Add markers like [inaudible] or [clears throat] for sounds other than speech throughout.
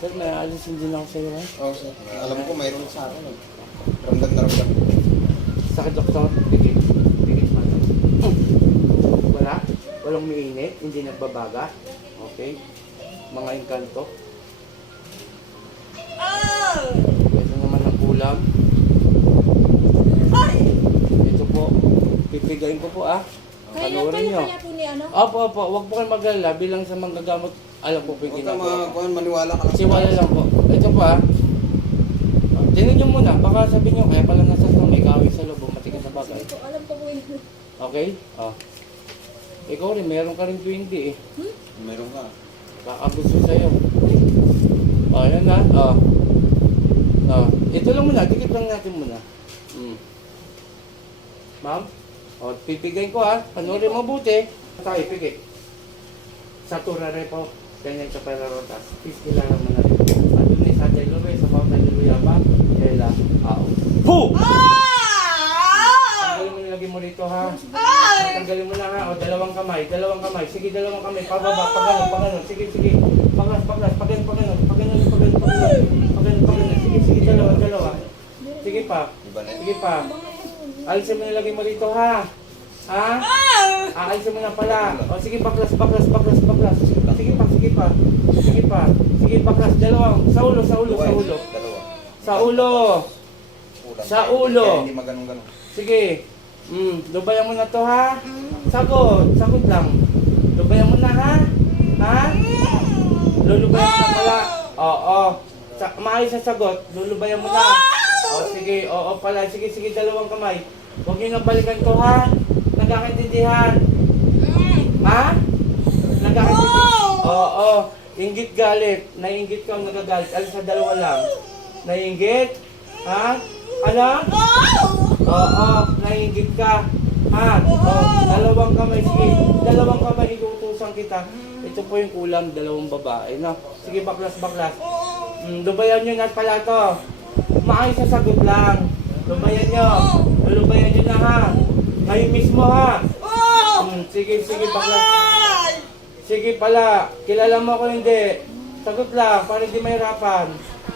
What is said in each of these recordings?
Sir, may alisin din ako sa'yo eh. Oo, sir. Alam ko, mayroon sa akin. eh. Ramdam na ramdam. Sakit doktor, pigit. Pigit man. Wala? Walang umiinit? Hindi nagbabaga? Okay. Mga engkanto. Ito naman ang kulam. Ito po. Pipigayin ko po ah. Kaya Panuorin kayo nyo. kaya po ni ano? Opo, opo. Huwag po kayong mag-alala. Bilang sa manggagamot, alam po po yung Huwag ka ginagawa. mga kuhan, maniwala ka lang. Kasi wala lang po. Ito po ah. Tingnan nyo muna. Baka sabihin nyo, kaya pala nasa sa may kawin sa loob. Matigas na bagay. Ito, alam ko po yun. Okay? Oh. Ikaw rin, meron ka rin 20 eh. Meron ka. Kakagusto sa'yo. Oh, yan na. Oh. Oh. Ito lang muna, dikit lang natin muna. Mm. Ma'am? Oh, pipigayin ko ha. Panurin mo buti. Tayo, pigay. Sa turare po. Ganyan ka para rotas. Please, kilala mo na rin. Ano ni sa Lube, sa Bawang Hallelujah ba? Ela, ao. Boo! Tanggalin mo nilagay mo rito ha. Tanggalin mo na ha. O, dalawang kamay, dalawang kamay. Sige, dalawang kamay. Pababa, pagano, pagano. Sige, sige. Paglas, paglas, pagano, pagano. Pagano, pagano, pagano. Pagano, pagano. Sige, sige, dalawa, dalawa. Sige pa. Yun. Sige pa. Alisin mo nilagay mo rito ha. Ha? Aalisin mo na pala. O, sige, baklas, baklas, baklas, baklas. Sige pa, sige pa. Sige pa. Sige, baklas. Dalawang. Sa ulo, sa ulo, sa ulo. Dalawa. Sa ulo. Sa ulo. Hindi maganong-ganon. Sige. Mm, lubayan mo na to ha. Sagot, sagot lang. Lubayan mo na ha. Ha? Lulubayan mo na pala. Oo. Sa, maayos sa sagot. Lulubayan mo na. O sige, oo pala. Sige, sige, dalawang kamay. Huwag niyo nang balikan to ha. Nagkakaintindihan. Ha? Nagkakaintindihan. Oo. Inggit galit. Naiinggit ka nagagalit. Alis sa dalawa lang. Naiinggit? Ha? Ano? Oo, naiingit ka. Ha? Oh, dalawang kamay. Sige, dalawang kamay iutusan kita. Ito po yung kulam, dalawang babae. No? Sige, baklas, baklas. Mm, lubayan nyo na pala to. Maayos sa sagot lang. Lubayan nyo. Lubayan nyo na ha. Ngayon mismo ha. Mm, sige, sige, baklas. Sige pala. Kilala mo ako hindi. Sagot lang, para hindi mahirapan.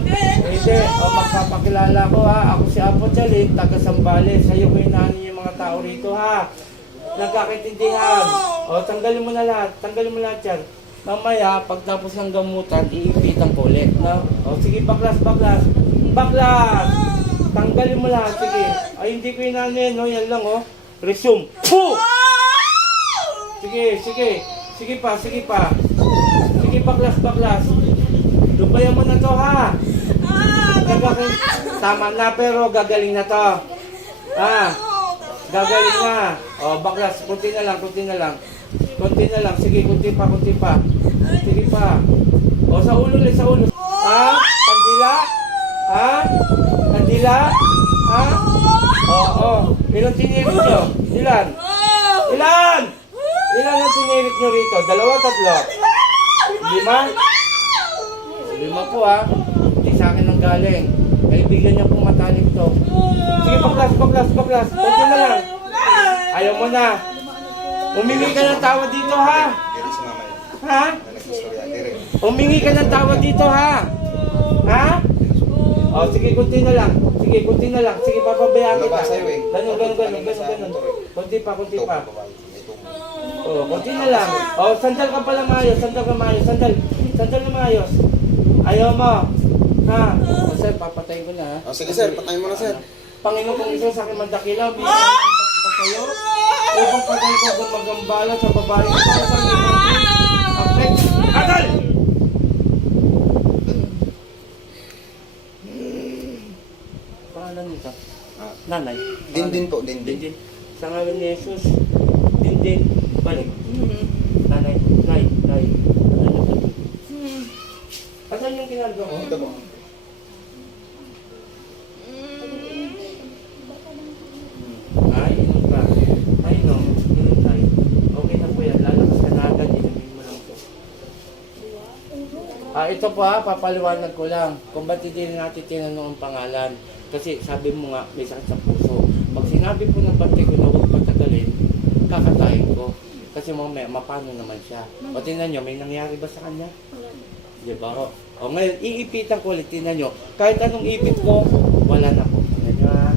Hindi, o magpapakilala ko ha. Ako si Apo Chalit, taga Sambales. Sa'yo ko inaani yung mga tao rito ha. Nagkakaintindihan. O, tanggalin mo na lahat. Tanggalin mo lahat yan. Mamaya, pagtapos ng gamutan, iipitan ko ulit. No? O, sige, baklas, baklas. Baklas! Tanggalin mo lahat, sige. Ay, hindi ko inaani, no? Yan lang, oh. Resume. Puh! Sige, sige. Sige pa, sige pa. Sige, baklas, baklas. Lubayan mo na to, ha? Gagaling. Tama na, pero gagaling na to. Ah, gagaling na. O, baklas, kunti na lang, kunti na lang. Kunti na lang, sige, kunti pa, kunti pa. Sige pa. O, sa ulo ulit, sa ulo. Ha? Kandila? Ha? Kandila? Ha? Oo. Ilang tinirit nyo? Ilan? Ilan? Ilan ang tinirit nyo rito? Dalawa, tatlo? Lima? Lima po ha. Hindi sa akin ang galing. Kaibigan niya po matalik to. Sige, baklas, baklas, baklas. Kunti na lang. Ayaw mo na. Humingi ka ng tawad dito ha. Ha? Humingi ka ng tawad dito ha. Ha? O, sige, kunti na lang. Sige, kunti na lang. Sige, papabayaan kita. eh? Ganun, ganun, ganun, ganun, ganun. Kunti pa, kunti pa. Oh, konti na lang. Oh, sandal ka pala maayos, sandal ka maayos, sandal. Sandal na maayos. Ayaw mo. Ha? Oh, sir, papatayin ko na ha. Oh, sige sir, patayin mo na sir. Panginoon kong isa sa akin mandakila, bilang ba sa'yo? Upang patayin ko ang magambala sa babae sa. Affect. Atal! Pangalan nito? Ah, Nanay. Dindin po, dindin. Dindin. Sa ngalan ni Jesus. Dindin. Balik. Nanay. Nay. Nay. Nanay na to. Asan yung kinarga ko? Ito po. Ay, inom ka. Ay, no. Inom tayo. Okay na po yan. Lalakas ka na agad. Inumin mo lang to. Ah, ito po ha, papaliwanag ko lang. Kung ba't hindi natin tinanong ang pangalan. Kasi sabi mo nga, may sakit sa puso. Pag sinabi po ng bante ko na huwag patagalin, kakatayin ko. Kasi mamaya, mapano naman siya. O tingnan nyo, may nangyari ba sa kanya? Di ba? O, o ngayon, iipitan ko ulit. Tingnan nyo. Kahit anong ipit ko, wala na po. Tingnan.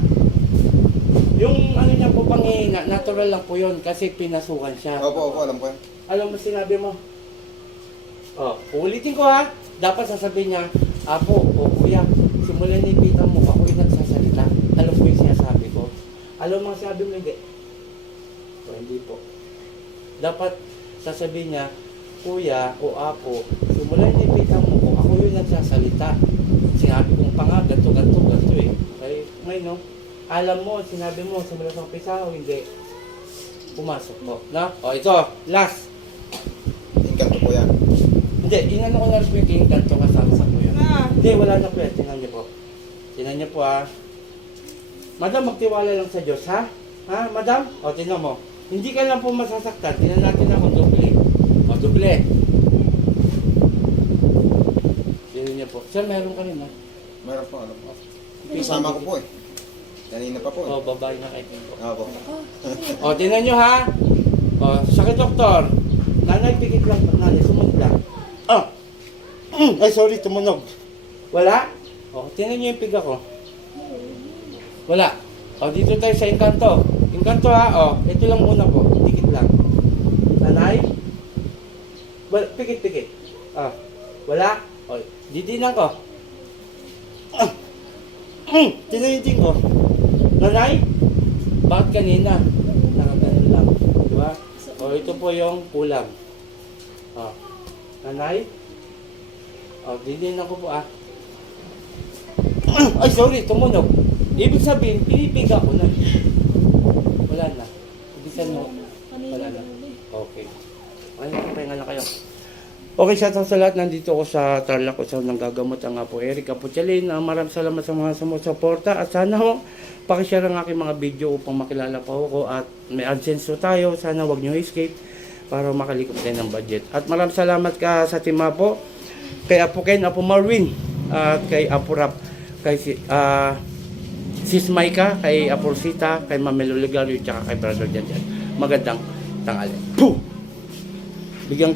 Yung ano niya po panghihinga, natural lang po yun kasi pinasukan siya. Opo, opo, alam ko yan. Alam mo sinabi mo? Oh, ulitin ko ha. Dapat sasabihin niya, Apo, o kuya, simulan nipitan mo, ako yung nagsasalita. Alam ko yung sinasabi ko. Alam mo ang sabi mo, hindi. O, hindi po. Dapat sasabihin niya, kuya o apo, simulan nipitan mo ko, ako yung nagsasalita. Sinabi kong pa nga, ganito, ganito, ganito eh. Kaya, ngayon no, alam mo, sinabi mo, simula sa umpisa o hindi. Pumasok po. Na? O, ito, last. Inkanto po yan. Hindi, inano ko na rin po yung ganito kasama sa kuya. Hindi, wala na po yan. Tingnan niyo po. Tingnan niyo po ha. Madam, magtiwala lang sa Diyos ha? Ha, madam? O, tingnan mo. Hindi ka lang po masasaktan. Tingnan natin ako doble. O, doble. Tingnan niyo po. Sir, meron ka rin ha? Meron po, alam ko. Kasama ko po eh. Kanina pa po O, eh. babae na kayo. Opo. O, tingnan nyo ha. O, sakit doktor. Nanay, pikit lang. Nanay, sumunod lang. Ah! Mm, [clears throat] Ay, sorry, tumunog. Wala? O, tingnan nyo yung piga ko. Wala. O, dito tayo sa Encanto. Encanto ha. O, ito lang muna po. Dikit lang. Nanay? Wala, pikit, pikit. Ah, wala? O, didinan ko. Ah! Mm, tinayitin ko. Nanay? Bakit kanina? Nakaganon lang. Di ba? O, ito po yung kulang. O, nanay? O, didinan ko po ah. Ay, sorry, tumunog. Ibig sabihin, pinipiga ko na. Wala na. Ibig sabihin, wala na. Okay. Ay, pahinga lang kayo. Okay, shout out sa lahat. Nandito ako sa Tarlac saan nang gagamot ang Apo Eric Apuchalin. Uh, maraming salamat sa mga sumusuporta at sana ho, pakishare ang aking mga video upang makilala pa ako at may AdSense tayo. Sana wag nyo escape para makalikop din ng budget. At maraming salamat ka sa team Apo, kay Apo Ken, Apo Marwin, at kay Apo Rap, kay si, ah, Sis Maika, kay Apo Rosita, kay Mamelo Legario, tsaka kay Brother Jan Jan. Magandang tanghali. Puh! Bigyan kita